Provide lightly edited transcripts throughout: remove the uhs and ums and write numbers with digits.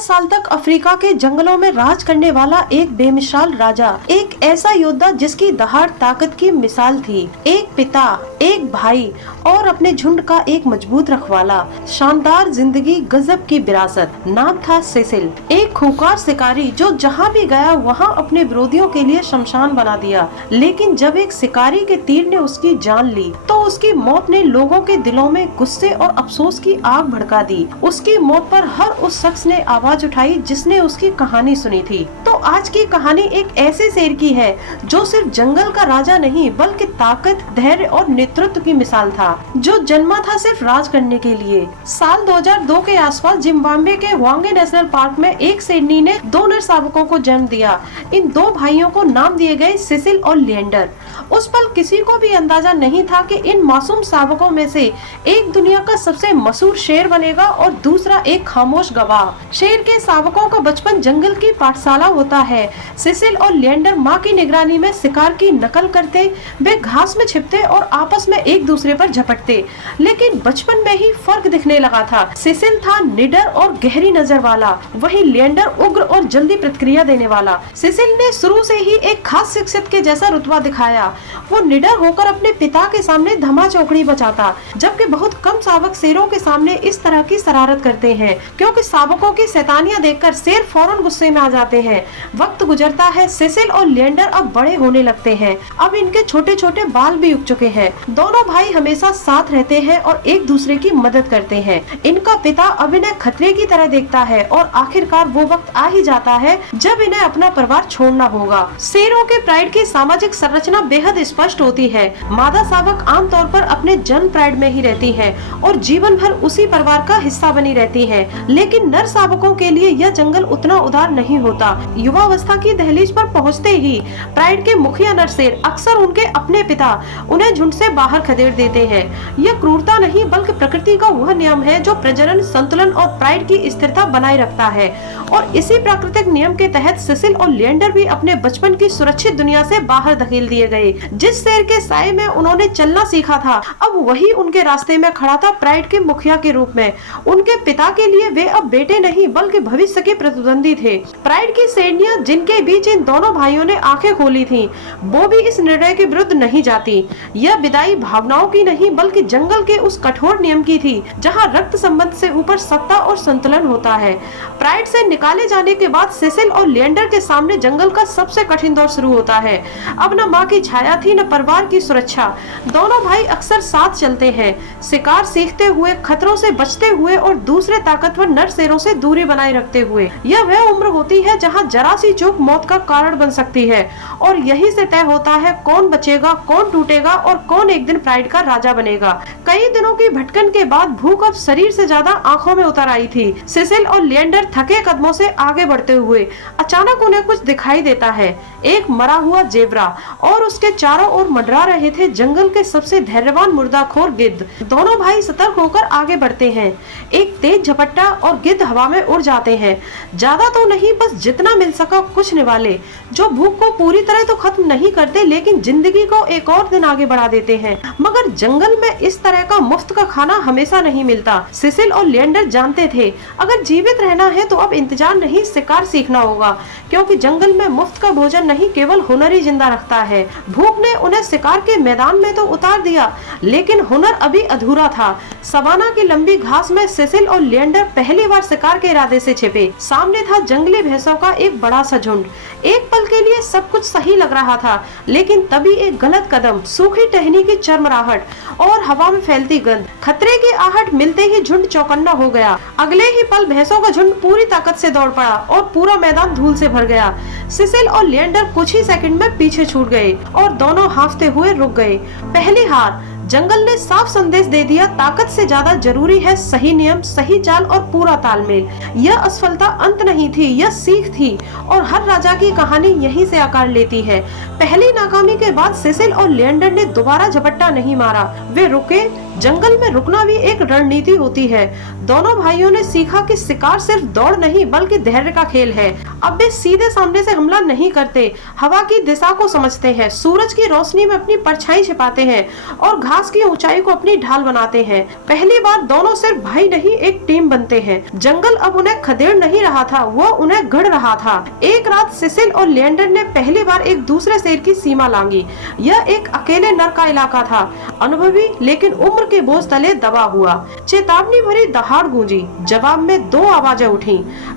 साल तक अफ्रीका के जंगलों में राज करने वाला एक बेमिसाल राजा, एक ऐसा योद्धा जिसकी दहाड़ ताकत की मिसाल थी। एक पिता, एक भाई और अपने झुंड का एक मजबूत रखवाला। शानदार जिंदगी, गजब की विरासत। नाम था सेसिल। एक खूंखार शिकारी जो जहाँ भी गया वहाँ अपने विरोधियों के लिए शमशान बना दिया। लेकिन जब एक शिकारी के तीर ने उसकी जान ली तो उसकी मौत ने लोगों के दिलों में गुस्से और अफसोस की आग भड़का दी। उसकी मौत पर हर उस शख्स ने आवाज उठाई जिसने उसकी कहानी सुनी थी। तो आज की कहानी एक ऐसे शेर की है जो सिर्फ जंगल का राजा नहीं बल्कि ताकत, धैर्य और नेतृत्व की मिसाल था, जो जन्मा था सिर्फ राज करने के लिए। साल 2002 के आसपास जिम्बाब्वे के हवांगे नेशनल पार्क में एक शेरनी ने 2 नर शावकों को जन्म दिया। इन 2 भाइयों को नाम दिए गए सेसिल और लिएंडर। उस पल किसी को भी अंदाजा नहीं था कि इन मासूम शावकों में से एक दुनिया का सबसे मशहूर शेर बनेगा और दूसरा एक खामोश गवाह। शेर के शावकों का बचपन जंगल की पाठशाला होता है। सेसिल और लिएंडर माँ की निगरानी में शिकार की नकल करते, वे घास में छिपते और आपस में एक दूसरे पर झपटते। लेकिन बचपन में ही फर्क दिखने लगा था। सेसिल था निडर और गहरी नजर वाला, वहीं लिएंडर उग्र और जल्दी प्रतिक्रिया देने वाला। सेसिल ने शुरू से ही एक खास शख्सियत के जैसा रुतबा दिखाया। वो निडर होकर अपने पिता के सामने धमा चौकड़ी बचाता, जबकि बहुत कम शावक शेरों के सामने इस तरह की शरारत करते हैं, क्योंकि शावकों की शैतानियां देखकर शेर फौरन गुस्से में आ जाते हैं। वक्त गुजरता है, सेसिल और लिएंडर अब बड़े होने लगते हैं। अब इनके छोटे छोटे बाल भी उग चुके हैं। दोनों भाई हमेशा साथ रहते हैं और एक दूसरे की मदद करते हैं। इनका पिता अब इन्हें खतरे की तरह देखता है और आखिरकार वो वक्त आ ही जाता है जब इन्हें अपना परिवार छोड़ना होगा। शेरों के प्राइड की सामाजिक संरचना बेहद स्पष्ट होती है। मादा शावक आमतौर पर अपने जन्म प्राइड में ही रहती है और जीवन भर उसी परिवार का हिस्सा बनी रहती है। लेकिन नर शावकों के लिए यह जंगल उतना उदार नहीं होता। युवावस्था की दहलीज पर पहुंचते ही प्राइड के मुखिया नर शेर, अक्सर उनके अपने पिता, उन्हें झुंड से बाहर खदेड़ देते हैं। यह क्रूरता नहीं बल्कि प्रकृति का वह नियम है जो प्रजनन, संतुलन और प्राइड की स्थिरता बनाए रखता है। और इसी प्राकृतिक नियम के तहत सेसिल और लिएंडर भी अपने बचपन की सुरक्षित दुनिया से बाहर धकेल दिए गए। जिस शेर के साए में उन्होंने चलना सीखा था, अब वही उनके रास्ते में खड़ा था प्राइड के मुखिया के रूप में। उनके पिता के लिए वे अब बेटे नहीं बल्कि भविष्य के प्रतिद्वंदी थे। प्राइड की शेरनियां जिनके बीच इन दोनों भाइयों ने आंखें खोली थी, वो भी इस निर्णय के विरुद्ध नहीं जाती। यह विदाई भावनाओं की नहीं बल्कि जंगल के उस कठोर नियम की थी जहाँ रक्त संबंध से ऊपर सत्ता और संतुलन होता है। प्राइड से निकाले जाने के बाद सेसिल और लिएंडर के सामने जंगल का सबसे कठिन दौर शुरू होता है। अब न माँ की छाया थी न परिवार की सुरक्षा। दोनों भाई अक्सर साथ चलते हैं, शिकार सीखते हुए, खतरों से बचते हुए और दूसरे ताकतवर नर शेरों से दूरी बनाए रखते हुए। यह वह उम्र होती है जहां जरा सी चूक मौत का कारण बन सकती है और यही से तय होता है कौन बचेगा, कौन टूटेगा और कौन एक दिन प्राइड का राजा बनेगा। कई दिनों की भटकन के बाद भूख अब शरीर से ज्यादा आंखों में उतर आई थी। सेसिल और लिएंडर थके कदमों से आगे बढ़ते हुए अचानक उन्हें कुछ दिखाई देता है। एक मरा हुआ जेब्रा और उसके चारों ओर मंडरा रहे थे जंगल के सबसे धैर्यवान मुर्दाखोर गिद्ध। दोनों भाई सतर्क होकर आगे बढ़ते हैं। एक तेज झपट्टा और गिद्ध हवा में उड़ जाते हैं। ज्यादा तो नहीं, बस जितना मिल सका कुछ निवाले, जो भूख को पूरी तरह तो खत्म नहीं करते लेकिन जिंदगी को एक और दिन आगे बढ़ा देते हैं। मगर जंगल में इस तरह का मुफ्त का खाना हमेशा नहीं मिलता। सेसिल और लिएंडर जानते थे अगर जीवित रहना है तो अब इंतजार नहीं, शिकार सीखना होगा, क्योंकि जंगल में मुफ्त का भोजन नहीं केवल हुनर ही जिंदा रखता है। भूख ने उन्हें शिकार के मैदान में तो उतार दिया लेकिन हुनर अभी अधूरा था। सवाना की लंबी घास में सेसिल और लिएंडर पहली बार शिकार के इरादे से छिपे। सामने था जंगली भैंसों का एक बड़ा सा झुंड। एक पल के लिए सब कुछ सही लग रहा था, लेकिन तभी एक गलत कदम, सूखी टहनी की चरमराहट और हवा में फैलती गंध, खतरे की आहट मिलते ही झुंड चौकन्ना हो गया। अगले ही पल भैंसों का झुंड पूरी ताकत से दौड़ पड़ा और पूरा मैदान धूल से भर गया। सेसिल और लिएंडर कुछ ही सेकंड में पीछे छूट गए और दोनों हांफते हुए रुक गए। पहली हार। जंगल ने साफ संदेश दे दिया, ताकत से ज्यादा जरूरी है सही नियम, सही चाल और पूरा तालमेल। यह असफलता अंत नहीं थी, यह सीख थी और हर राजा की कहानी यहीं से आकार लेती है। पहली नाकामी के बाद सेसिल और लिएंडर ने दोबारा झपट्टा नहीं मारा। वे रुके, जंगल में रुकना भी एक रणनीति होती है। दोनों भाइयों ने सीखा कि शिकार सिर्फ दौड़ नहीं बल्कि धैर्य का खेल है। अब वे सीधे सामने से हमला नहीं करते, हवा की दिशा को समझते हैं, सूरज की रोशनी में अपनी परछाई छिपाते हैं और घास की ऊंचाई को अपनी ढाल बनाते हैं। पहली बार दोनों सिर्फ भाई नहीं एक टीम बनते हैं। जंगल अब उन्हें खदेड़ नहीं रहा था, वो उन्हें गढ़ रहा था। एक रात सिसिल और लिएंडर ने पहली बार एक दूसरे शेर की सीमा लांघी। यह एक अकेले नर का इलाका था, अनुभवी लेकिन उम्र के बोझ तले दबा हुआ। चेतावनी भरी दहाड़ गूंजी, जवाब में दो आवाजें उठी।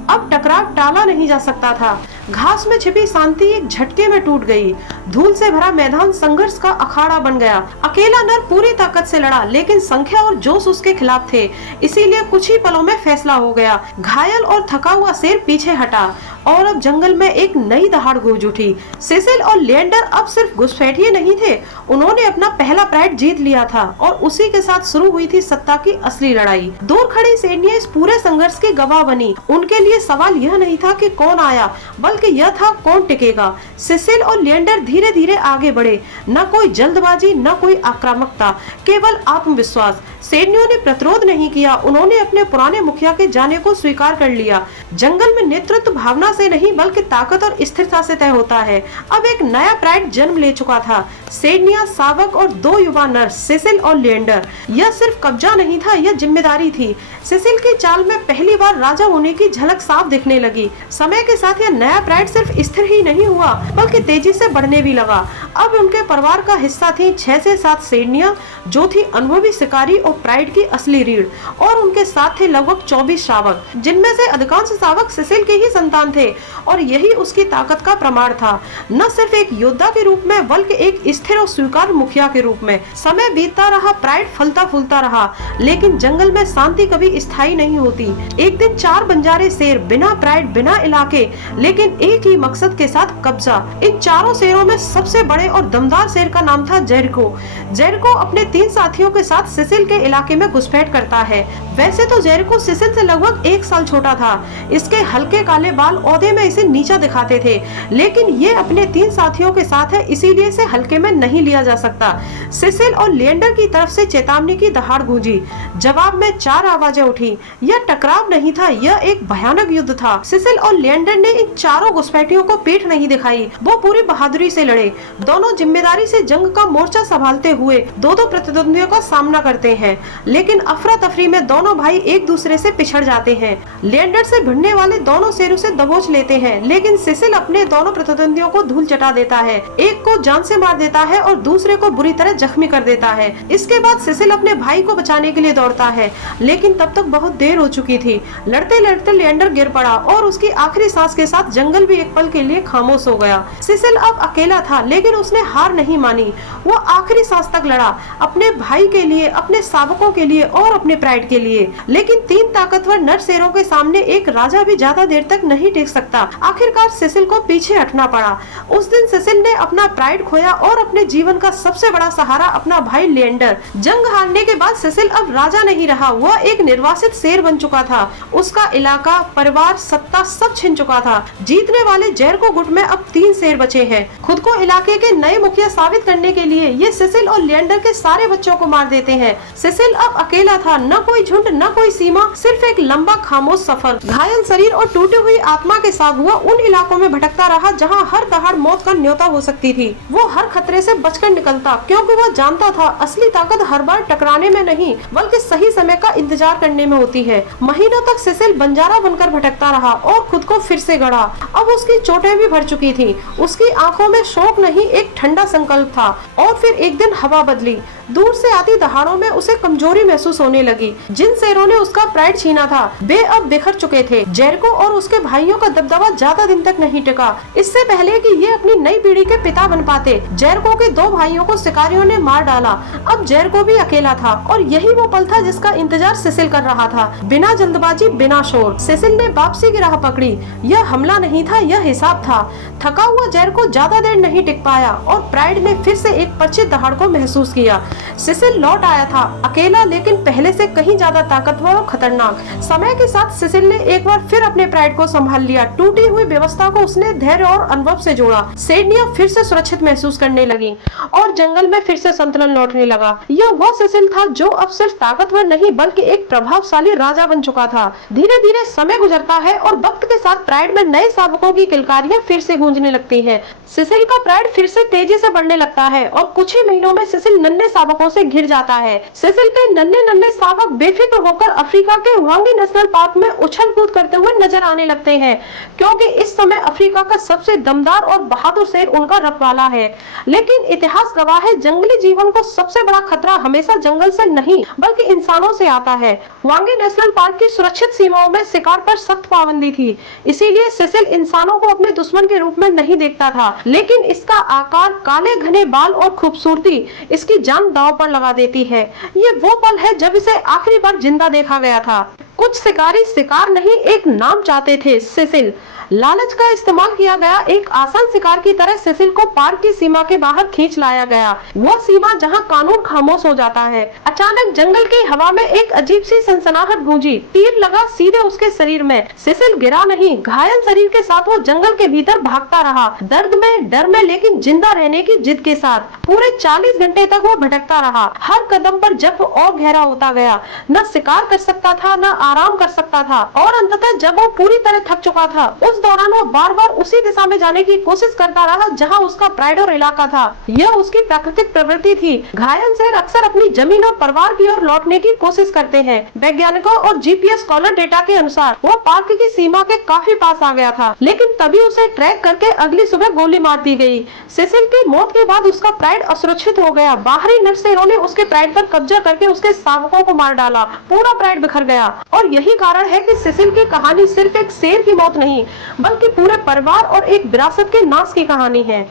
अब टकराव टाला नहीं जा सकता था। घास में छिपी शांति एक झटके में टूट गई। धूल से भरा मैदान संघर्ष का अखाड़ा बन गया। अकेला नर पूरी ताकत से लड़ा, लेकिन संख्या और जोश उसके खिलाफ थे, इसीलिए कुछ ही पलों में फैसला हो गया। घायल और थका हुआ शेर पीछे हटा और अब जंगल में एक नई दहाड़ गूंज उठी। सिसिल और लिएंडर अब सिर्फ घुसपैठिए नहीं थे, उन्होंने अपना पहला प्राइड जीत लिया था और उसी के साथ शुरू हुई थी सत्ता की असली लड़ाई। दूर खड़ी सैनिक इस पूरे संघर्ष की गवाह बनी। उनके लिए सवाल यह नहीं था कि कौन आया, बल्कि यह था कौन टिकेगा। सिसिल और लिएंडर धीरे धीरे आगे बढ़े, न कोई जल्दबाजी न कोई आक्रामकता, केवल आत्मविश्वास। सैनिकों ने प्रतिरोध नहीं किया, उन्होंने अपने पुराने मुखिया के जाने को स्वीकार कर लिया। जंगल में नेतृत्व भावना से नहीं बल्कि ताकत और स्थिरता से तय होता है। अब एक नया प्राइड जन्म ले चुका था। सेनिया, सावक और दो युवा नर सिसिल और लिएंडर। यह सिर्फ कब्जा नहीं था, यह जिम्मेदारी थी। सिसिल की चाल में पहली बार राजा होने की झलक साफ दिखने लगी। समय के साथ यह नया प्राइड सिर्फ स्थिर ही नहीं हुआ बल्कि तेजी से बढ़ने भी लगा। अब उनके परिवार का हिस्सा थी 6 से 7 सेनिया, जो थी अनुभवी शिकारी और प्राइड की असली रीढ़, और उनके साथ थे लगभग 24 शावक, जिनमें से अधिकांश शावक सिसिल के ही संतान थे और यही उसकी ताकत का प्रमाण था। न सिर्फ एक योद्धा के रूप में बल्कि एक स्थिर और स्वीकार्य मुखिया के रूप में। समय बीतता रहा, प्राइड फलता फूलता रहा, लेकिन जंगल में शांति कभी स्थायी नहीं होती। एक दिन 4 बंजारे शेर, बिना प्राइड बिना इलाके, लेकिन एक ही मकसद के साथ कब्जा। इन चारों शेरों में सबसे बड़े और दमदार शेर का नाम था जेरिको। जेरिको अपने 3 साथियों के साथ सिसिल के इलाके में घुसपैठ करता है। वैसे तो जेरिको सिसिल से लगभग 1 साल छोटा था। इसके हल्के काले बाल ओहदे में इसे नीचा दिखाते थे, लेकिन ये अपने 3 साथियों के साथ है, इसीलिए इसे हल्के में नहीं लिया जा सकता। सिसिल और लिएंडर की तरफ से चेतावनी की दहाड़ गूंजी। जवाब में 4 आवाजें उठी। यह टकराव नहीं था, यह एक भयानक युद्ध था। सिसिल और लिएंडर ने इन चारों घुसपैठियों को पीठ नहीं दिखाई, वो पूरी बहादुरी से लड़े। दोनों जिम्मेदारी से जंग का मोर्चा संभालते हुए दो प्रतिद्वंदियों का सामना करते हैं, लेकिन अफरा तफरी में दोनों भाई एक दूसरे से पिछड़ जाते हैं। लिएंडर से भिड़ने वाले दोनों शेरों से दबोच लेते हैं, लेकिन सिसिल अपने दोनों प्रतिद्वंदियों को धूल चटा देता है। एक को जान से मार देता है और दूसरे को बुरी तरह जख्मी कर देता है। इसके बाद सिसिल अपने भाई को बचाने के लिए दौड़ता है, लेकिन तब तक बहुत देर हो चुकी थी। लड़ते लड़ते लिएंडर गिर पड़ा और उसकी आखिरी सांस के साथ जंगल भी एक पल के लिए खामोश हो गया। सिसिल अब अकेला था, लेकिन उसने हार नहीं मानी। वो आखिरी सांस तक लड़ा, अपने भाई के लिए, अपने शावकों के लिए और अपने प्राइड के लिए। लेकिन 3 ताकतवर नर शेरों के सामने एक राजा भी ज्यादा देर तक नहीं टिक सकता। आखिरकार सिसिल को पीछे हटना पड़ा। उस दिन सिसिल ने अपना प्राइड खोया और अपने जीवन का सबसे बड़ा सहारा अपना भाई लिएंडर। जंग हारने के बाद सिसिल अब राजा नहीं रहा, वह एक निर्वासित शेर बन चुका था। उसका इलाका, परिवार, सत्ता सब छिन चुका था। जीतने वाले जेरिको गुट में अब 3 शेर बचे हैं। खुद को इलाके के नए मुखिया साबित करने के लिए ये सिसिल और लिएंडर के सारे बच्चों को मार देते हैं। सिसिल अब अकेला था, न कोई झुंड न कोई सीमा, सिर्फ एक लंबा खामोश सफर। घायल शरीर और टूटी हुई आत्मा के साथ हुआ उन इलाकों में भटकता रहा जहाँ हर दहाड़ मौत का न्योता हो सकती थी। वो हर खतरे से बचकर निकलता, क्योंकि वह जानता था असली ताकत हर बार टकराने में नहीं बल्कि सही समय का इंतजार करने में होती है। महीनों तक सिसिल बंजारा बनकर भटकता रहा और खुद को फिर से गढ़ा। अब उसकी चोटें भी भर चुकी थी। उसकी आंखों में शोक नहीं, एक ठंडा संकल्प था। और फिर एक दिन हवा बदली। दूर से आती दहाड़ों में उसे कमजोरी महसूस होने लगी। जिन शेरों ने उसका प्राइड छीना था वे अब बिखर चुके थे। जेरिको और उसके भाइयों का दबदबा ज्यादा दिन तक नहीं टिका। इससे पहले कि ये अपनी नई पीढ़ी के पिता बन पाते, जेरिको के 2 भाइयों को शिकारियों ने मार डाला। अब जेरिको भी अकेला था और यही वो पल था जिसका इंतजार सिसिल कर रहा था। बिना जल्दबाजी, बिना शोर, सिसिल ने वापसी की राह पकड़ी। यह हमला नहीं था, यह हिसाब था। थका हुआ जेरिको ज्यादा देर नहीं टिक पाया और प्राइड ने फिर से एक एक परिचित दहाड़ को महसूस किया। सिसिल लौट आया था, अकेला लेकिन पहले से कहीं ज्यादा ताकतवर और खतरनाक। समय के साथ सिसिल ने एक बार फिर अपने प्राइड को संभाल लिया। टूटी हुई व्यवस्था को उसने धैर्य और अनुभव से जोड़ा। सिडनी फिर से सुरक्षित महसूस करने लगी और जंगल में फिर से संतुलन लौटने लगा। यह वो सिसिल था जो अब सिर्फ ताकतवर नहीं बल्कि एक प्रभावशाली राजा बन चुका था। धीरे धीरे समय गुजरता है और वक्त के साथ प्राइड में नए शावकों की किलकारियां फिर से गूंजने लगती हैं। सिसिल का प्राइड फिर से तेजी से बढ़ने लगता है और कुछ ही महीनों में सिसिल नन्हे शावकों से घिर जाता है। सिसिल के नन्हे शावक बेफिक्र होकर अफ्रीका के वांगी नेशनल पार्क में उछल कूद करते हुए नजर आने लगते हैं, क्योंकि इस समय अफ्रीका का सबसे दमदार और बहादुर शेर उनका रखवाला है। लेकिन इतिहास गवाह है, जंगली जीवन को सबसे बड़ा खतरा हमेशा जंगल से नहीं बल्कि इंसानों से आता है। वांगी नेशनल पार्क की सुरक्षित सीमाओं में शिकार पर सख्त पाबंदी थी, इसीलिए सिसिल इंसानों को अपने दुश्मन के रूप में नहीं देखता था। लेकिन इसका आकार, काले घने बाल और खूबसूरती इसकी जान दांव पर लगा देती है। ये वो पल है जब इसे आखिरी बार जिंदा देखा गया था। कुछ शिकारी शिकार नहीं, एक नाम चाहते थे, सिसिल। लालच का इस्तेमाल किया गया। एक आसान शिकार की तरह सिसिल को पार्क की सीमा के बाहर खींच लाया गया, वो सीमा जहां कानून खामोश हो जाता है। अचानक जंगल की हवा में एक अजीब सी सनसनाहट गूंजी। तीर लगा सीधे उसके शरीर में। सिसिल गिरा नहीं, घायल शरीर के साथ वो जंगल के भीतर भागता रहा, दर्द में, डर में, लेकिन जिंदा रहने की जिद के साथ। पूरे 40 घंटे तक वो भटकता रहा। हर कदम पर जख्म और गहरा होता गया। न शिकार कर सकता था, न आराम कर सकता था, और अंततः जब वो पूरी तरह थक चुका था, उस दौरान वो बार बार उसी दिशा में जाने की कोशिश करता रहा जहां उसका प्राइड और इलाका था। यह उसकी प्राकृतिक प्रवृत्ति थी। घायल शेर अक्सर अपनी जमीन और परिवार की ओर लौटने की कोशिश करते हैं। वैज्ञानिकों और जीपीएस कॉलर डेटा के अनुसार वो पार्क की सीमा के काफी पास आ गया था, लेकिन तभी उसे ट्रैक करके अगली सुबह गोली मार दी गई। सिसिल की मौत के बाद उसका प्राइड असुरक्षित हो गया। बाहरी नरसेरों ने उसके प्राइड पर कब्जा करके उसके शावकों को मार डाला। पूरा प्राइड बिखर गया, और यही कारण है कि सिसिल की कहानी सिर्फ एक शेर की मौत नहीं बल्कि पूरे परिवार और एक विरासत के नाश की कहानी है।